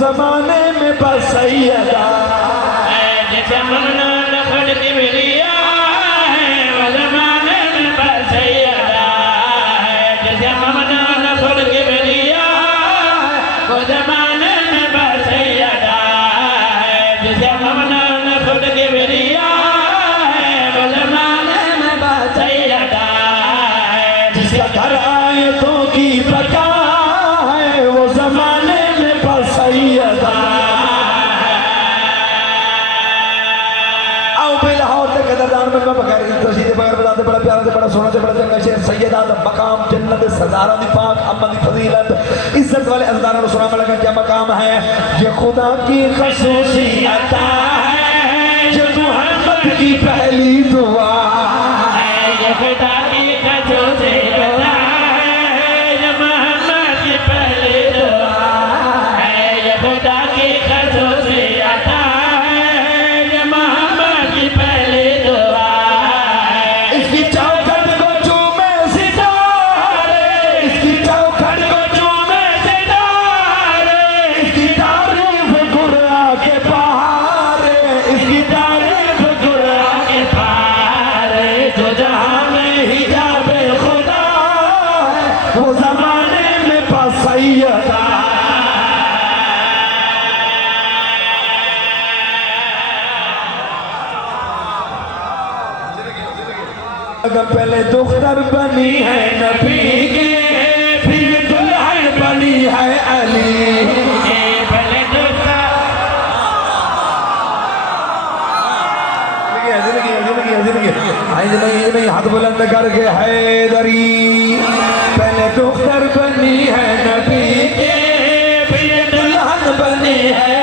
जमाने में बस सैयदा जैसे ममना नखल की मिलिया है वो जमाने में बस सैयदा जैसे ममना नखल की मिलिया वो जमाने में बस सैयदा जैसे ममना नखल की मिलिया है वो जमाने में बस सैयदा जिसका घर आयतों की बका है वो जमाने में बस सैयदा। बड़ा प्यारा से बड़ा सोना से बड़ा चंगा शेर सैयदा दा मकाम जन्नत सजारा दी पाक अम्मा दी फजीलत इज्जत वाले अज़दारा नु सुना लगा क्या मकाम है। ये खुदा की खसूसियत है जो मोहब्बत की पहली दुआ है ये खुदा की खसूसियत है जो मोहम्मद की पहली दुआ है ये खुदा की खसूसियत है जो मोहम्मद की पहली दुआ इसकी चौखट को चूमे सितारे इसकी चौखट को चूमे सितारे इसकी तारीफ कुरान के पहाड़े इसकी तारीफ कुरान के पहाड़े जो जहां में हिजाब खुदा है वो जमाने में बस सैयदा। पहले दुख्तर बनी है नबी की फिर दुल्हन बनी है अली पहले जिंदगी हाथ बुलंद करके हैदरी पहले दुख्तर बनी है नबी की फिर दुल्हन बनी है